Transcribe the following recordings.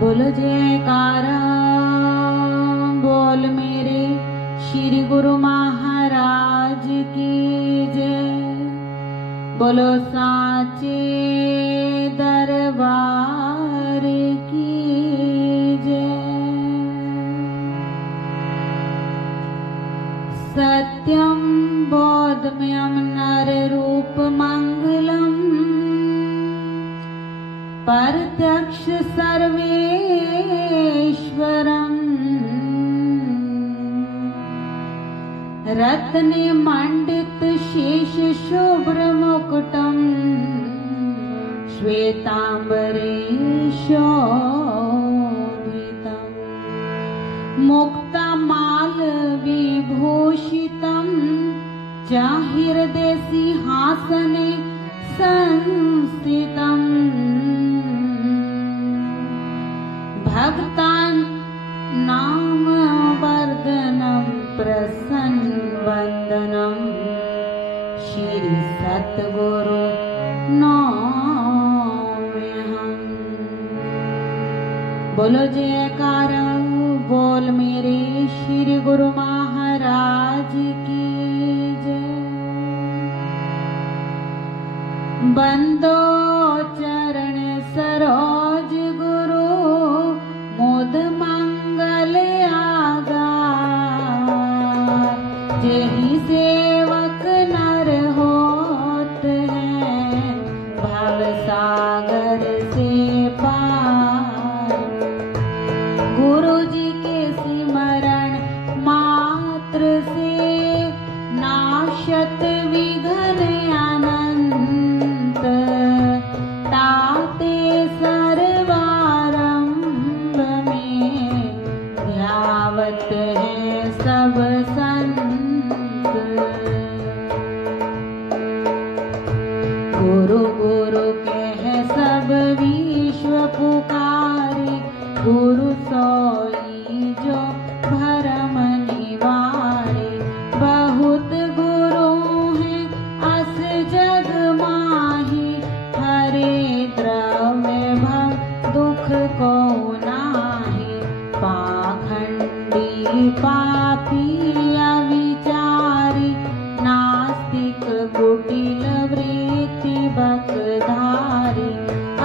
बोलो जयकारा बोल मेरे श्री गुरु महाराज की जय। बोलो साचे दरबार की जय। सत्यम बोधमयम नर रूप मंगलम प्रत्यक्ष सर्वेश्वरम रत्ने मंडित शेष शुभ्र मुकुटम श्वेतांबरे शोभितम मुक्तामाल विभूषितम जाहिर्दे सिंहासने संस्थितम भक्तान नाम वर्धनम प्रसन्न वंदनम श्री सतगुरु नौम्यहम्। बोलो जयकारा बोल मेरे श्री गुरु महाराज की जय। बंदो चरण सरोज गुरु मुद मंगल आगार जेहि सेवक नर होत हैं भव सागर से पार। गुरु जी के सिमरण मात्र से नाशत विघ्न अनंत ताते सर्वारंभ में ध्यावत है सब संत। गुरु गुरु कह सब विश्व पुकारे गुरु सोई जो भरम निवारे। बहुत गुरु हैं अस जग माही हरे द्रव्य भव दुख को नाही। पाखंडी पापी अविचारी नास्तिक कुटिल वृत्ति बकधारी।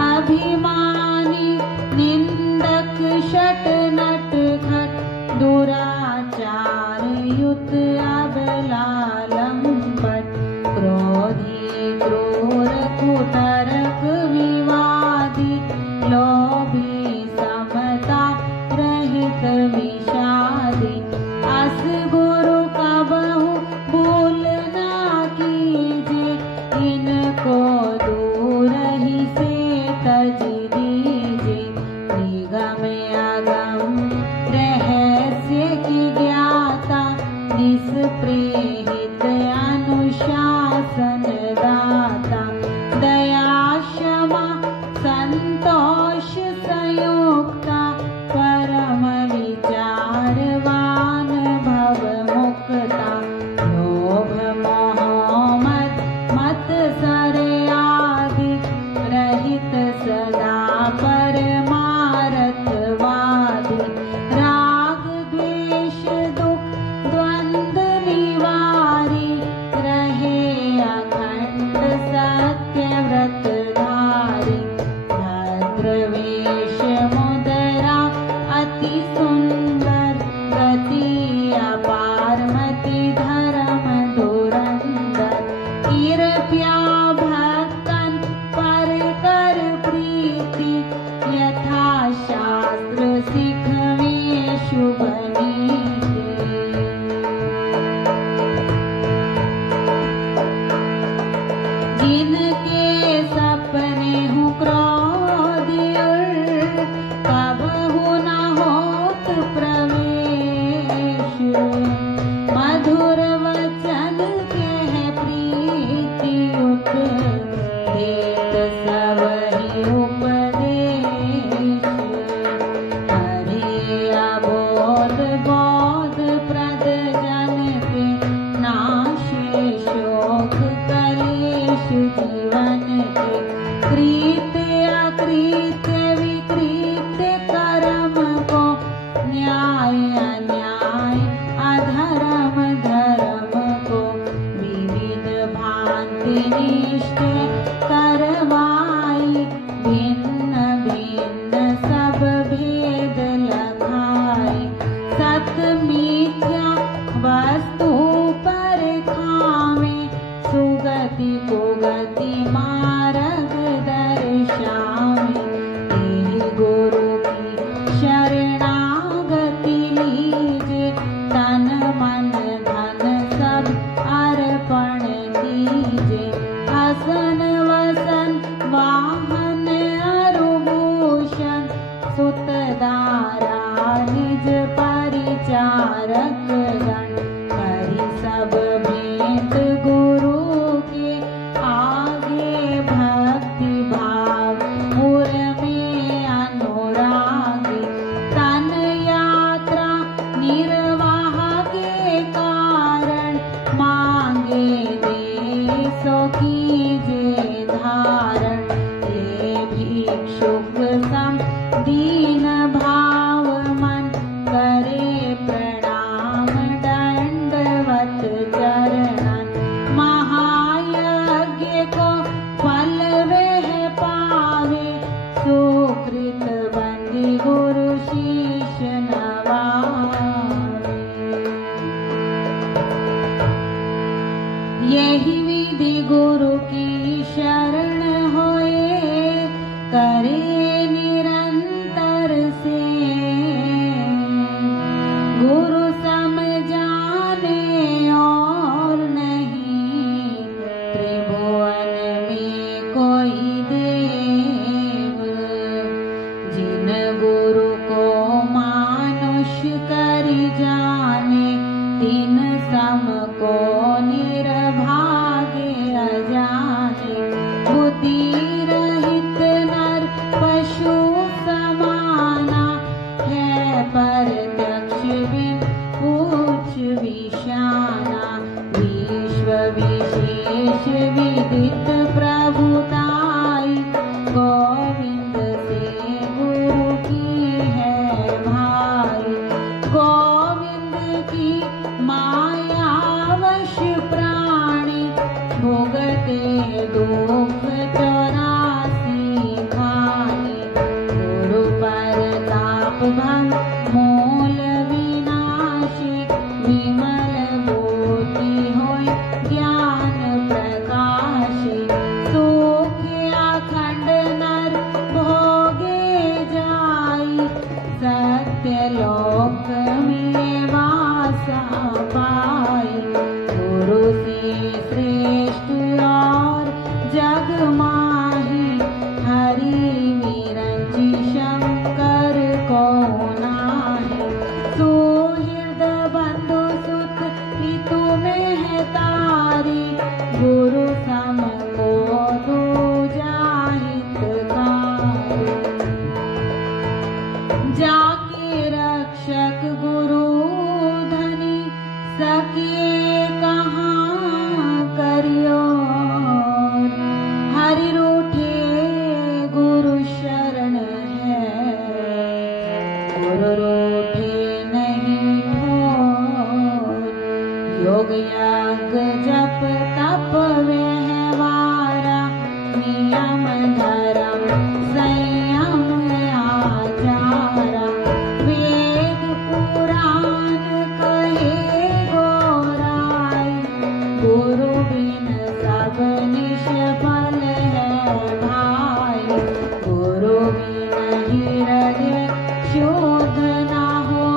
अभिमानी निंदक शट नट खट दुराचार युत अबलालंपट। क्रोधी क्रूर कुतर्क विवादी लोभी समता रहित विषादी। अस गुरु का बहु भूल ना कीजे इनको दूर ही से तज दीजे। निगम अगम रहस्य की ज्ञाता निष्प्रेहित अनुशासन दाता। दया क्षमा संतोष संयुक्ता परम विचारवान भव मुक्ता। लोभ मोह मद मत सरे आदि रहित सदा परमारथवादी। राग द्वेष दुख द्वंद निवारी रहे अखंड सत्य व्रतधारी। भद्र वेश मुद्रा अति सुंदर गति अपार मति धर्म धुरंधर। कृपया भक्तन पर कर प्रीति यथा शास्त्र सिखवे शुभ नीति। जिनके सपने हूँ क्रोध कबहु न होत प्रवेश। मधुर वचन के है प्रीति उत देत सबहि उपदेश। हरे अबोध बोध प्रद जन के नाशे शोक कलेश जीवन के। कृत्य अकृत्य विकृत्य का गुरु की शरणागति लीजे, तन मन धन सब अर्पण कीजे। आसन वसन वाहन अरुभूषण, सुत दारा निज परिचारक गण। करी सब भेंट गुरु के आगे, भक्ति भाव उर में अनुरागी। तन यात्रा निर्वाह के कारण, मांगे देसो कीजे धारण। ये भिक्षुक सम दीन भाव मन, करे प्रणाम दंडवत चरणन। महायज्ञ को फल वह पावे, सुकृत बंदी गुरु शीश नवावे। यही विधि गुरु की शरण होए, करे निरंतर से। गुरु सम जाने और नहीं, त्रिभुवन में कोई देव। जिन गुरु को मानुष करि जाने, तिन सम को निर्भागे अजाने। बुद्धि रहित नर पशु समाना, है प्रत्यक्ष बिन पूछ विशाना। विश्व विशेष विदित प्रभुताई, गोविंद से गुरु की है भाई। गोविंद की मायावश प्राणी, भोगते दुख 84 खानी। गुरु परताप भंग मूल विनाशी, विमल बुद्धि होय ज्ञान प्रकाशी। सुख अखंड नर भोगे जाई, सत्य लोक में वासा पाई। गुरु से श्रेष्ठ और जग माही, हरि विरंची शंकर को नाही। सुहृद बंधु सुत पितु में है तारी, गुरु सम को दूजा हितकारी। जाके रक्षक गुरु धनी, सके कहाँ करियो। हरि रूठे गुरु शरण है, गुरु रूठे नहीं ठोर। योग याग जप तप व्यवहारा, नियम धर्म संयम आचारा। वेद पुराण कहे गोराई, गुरु बिन सब निष्फल है भाई। गुरु बिन हृदय शोध न हो,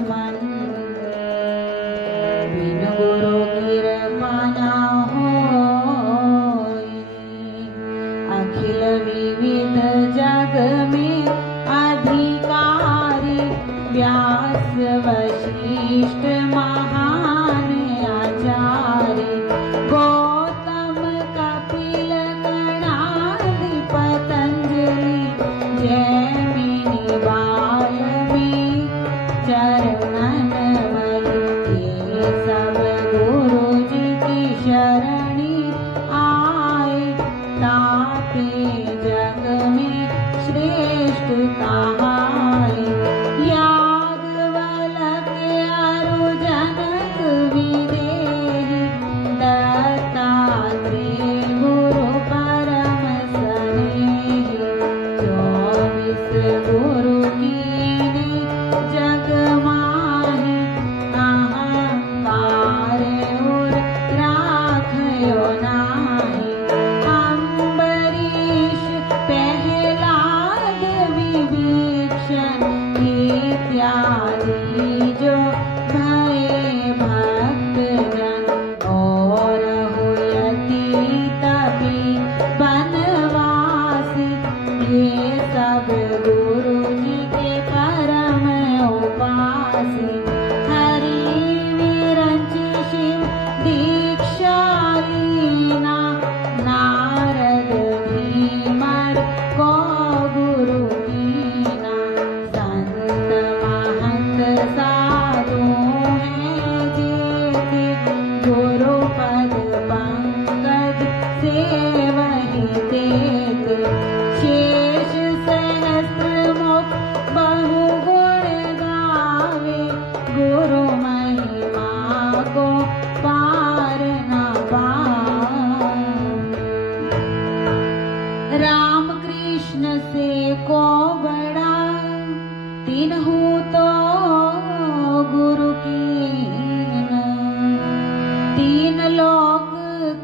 मन बिन गुरु कृपा न होई। अखिल विविध जग में अधिकारी व्यास वशिष्ठ महान आचार्य गौतम कपिल गणादि पतंजलि जैमिनी वाल्मीकि चरणन मलि ये सब गुरु जी की शरणी आए। ताते जग में श्रेष्ठ कहाए। याज्ञवल्क अरु जनक विदेहि दत्तात्रेय गुरु परम स्नेहि। 24 गुरु कीने जग माहि अहंकार उर राखयो नाहि। अम्बरीश प्रह्लाद विभीषण इत्यादि जो भये भक्त जन और हुयति तपि बनवासी। ये सब गुरु जी के परम उपासी। हरि विरंच शिव दीक्षा लीना नारद भीमर को गुरु कीना। संत महंत साधु हैं जेते गुरु पद पंकज सेवहि तेते। शेष सहस्त्र मुख बहु गुण गावे गुरु महिमा को पार न पावे। राम कृष्ण से को बड़ा तिन्हु तो गुरु कीन। तीन लोक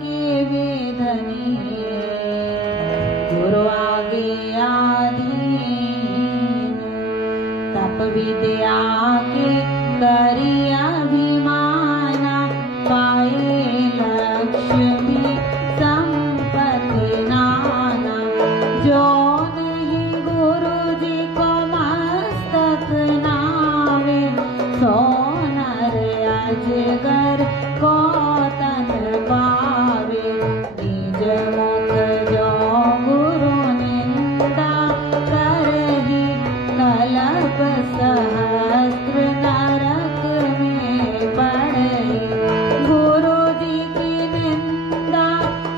के वेदनी गुरु आगे आदीन। तप विद्या के करी अभिमाना पाए लक्ष्मी संपत्ति नाना। जो नहीं गुरु जी को मस्तक नावे सो नर अजगर को तन पावे। निज मुख जो गुरु निंदा करहि कलप सहस्त्र नरक में पड़हि। गुरु जी की निंदा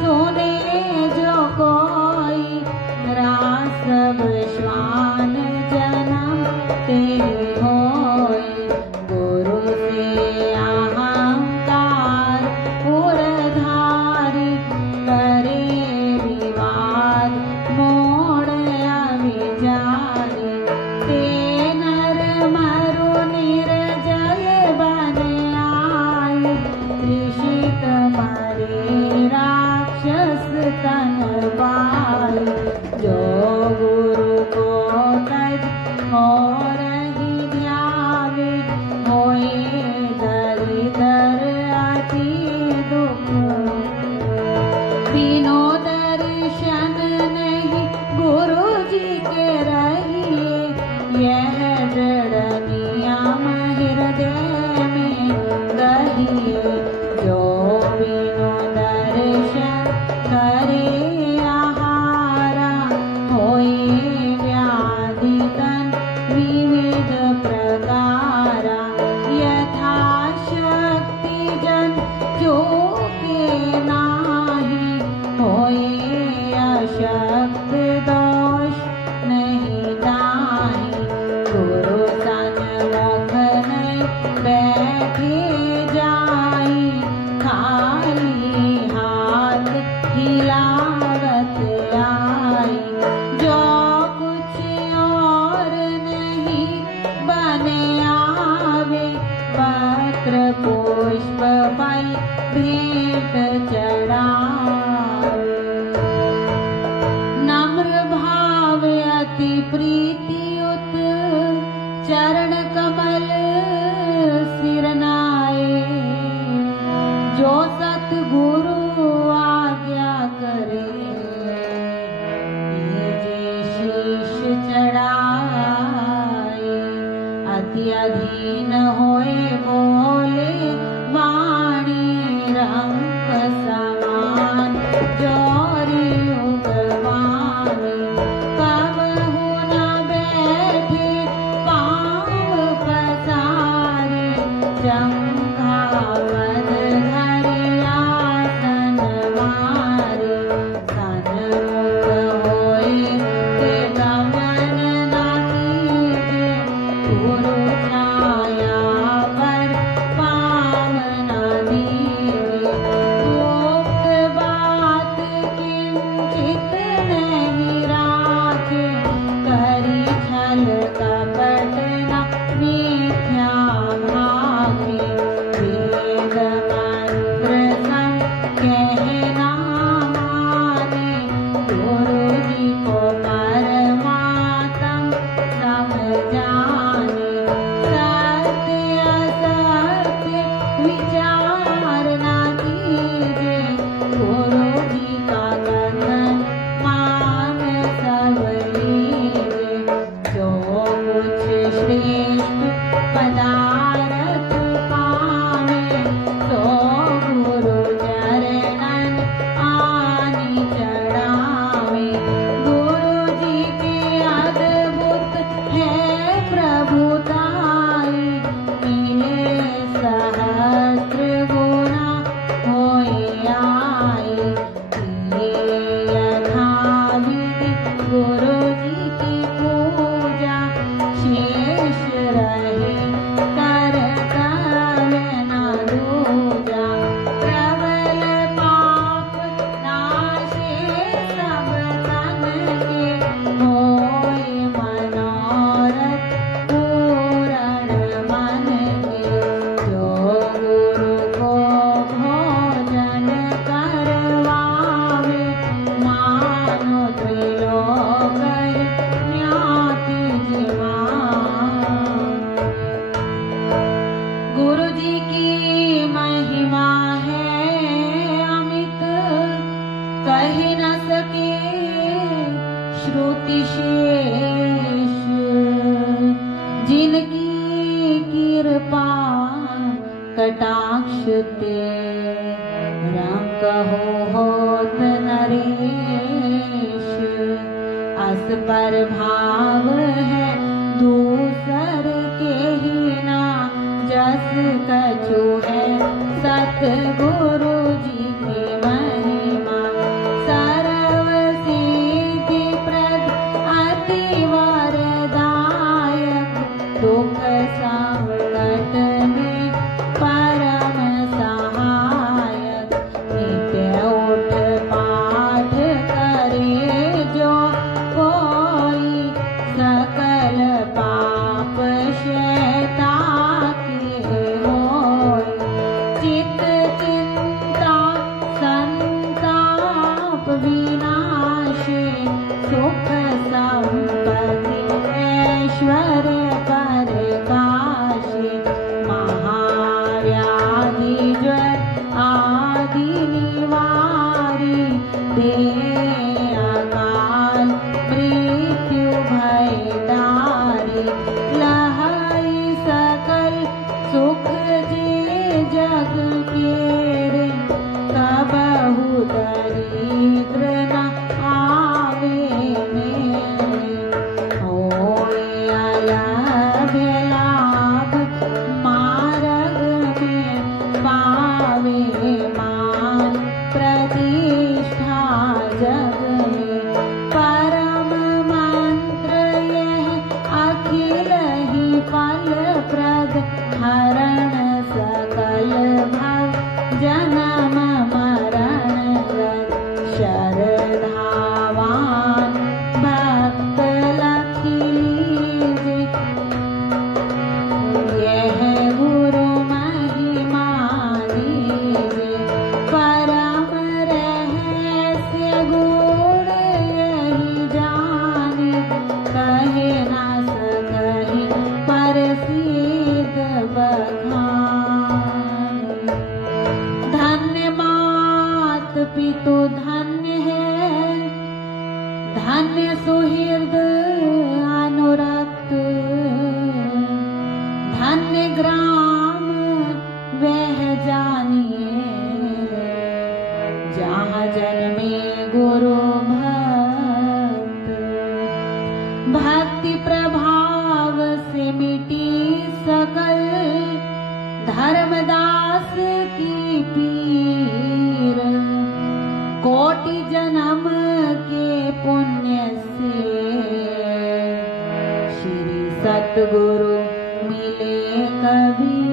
सुने जो कोई रासव श्वान जन्म ते होई। गुरु से अहंकार पुरधारी करे विवाद मोड़ अविचारी। ते नर मरु निर्जल बन आई। त्रिषित मरे राक्षस तन पाई। जो गुरु को तज और ही ध्यावे होए दरिद्र अति दुख। बिनो दर्शन नहीं गुरु जी के रहिए। यह दृढ़ नियम हृदय में रहिए। जो बिनो दर्शन करे आहारा होए व्याधि तन विविध प्रकारा। यथा शक्ति जन जो के नाही होए अशक्त दोष नहीं ताहि। गुरु सन्मुख नहीं बैठे जाई। खाली हाथ हिलावत आई। जो कुछ और नहीं बने आवे। पत्र पुष्प पाई भेंट चढ़ावे। नम्र भाव अति प्रीति उत चरण कमल अधीन होए बोले वाणी रंग समान जोरी उगवामी कबहु न बैठे पाँव पसारे जंघा पद धरि आसन मारे सन्मुख होए ते गमन न कीजे गुरु छाया पर पाँव न दीजे गुप्त बात किंचित नहीं राखे करी छल कपट न मिथ्या भाखे वेद मंत्र सब कहना माने गुरु जी को परमात्म सब जाने सत्य असत्य विचार न कीजे गुरु जी का कथन मान सब लीजे जो कुछ श्रेष्ठ पदार्थ पावे सो गुरु चरणन आनी चढ़ावे गुरु जी के अद्भुत है प्रभुताई मिले सहस्त्र गुना होए आए यथाविधि गुरु जी की पूजा शेष रहे कर कवे न दूजा प्रबल पाप नाशे सब तन के होए मनोरथ पूरण मन के जो गुरु को भोजन करवावे मानो त्रिलोक ज्ञाति जिमान गुरु जी की महिमा है अमित कही न सके श्रुति शेष जिनकी कृपा कटाक्ष ते रंग होत नरेश अस पर भाव है दूसर के ही ना जस कछु है सतगुरु जी की महिमा सर्व सिद्धि प्रद अति वरदायक दुख संकट में परम सहायक नित्य उठ पाठ करे जो कोई सकल पाप शैता के होय चित चिंता संताप विनाशे सुख संपत्ति ऐश्वर्य परकाशे महाव्याधि ज्वर आदि निवारी दे अकाल मृत्यु भय दारी लहई सकल सुख जे जग केरे कबहु दरिद्र न आवे मेरे होए अलभ्य लाभ मार्ग में पावे मान प्रतिष्ठा जग में परम मंत्र यह अखिल ही फल प्रद हरण सकल भव जन्म मरण रत शरधावान भक्त लखी लीजे यह गुरु महिमा दीजे परम रहस्य गुण यही जाने कहे ना सकहि परसिद्ध बखाने धन ग्राम वह जानिए, जहाँ जन्मे गुरु भक्त। भक्ति प्रभाव से मिटी सकल धर्मदास की पीर। कोटि जन्म के पुण्य से श्री सतगुरु मिले कबीर।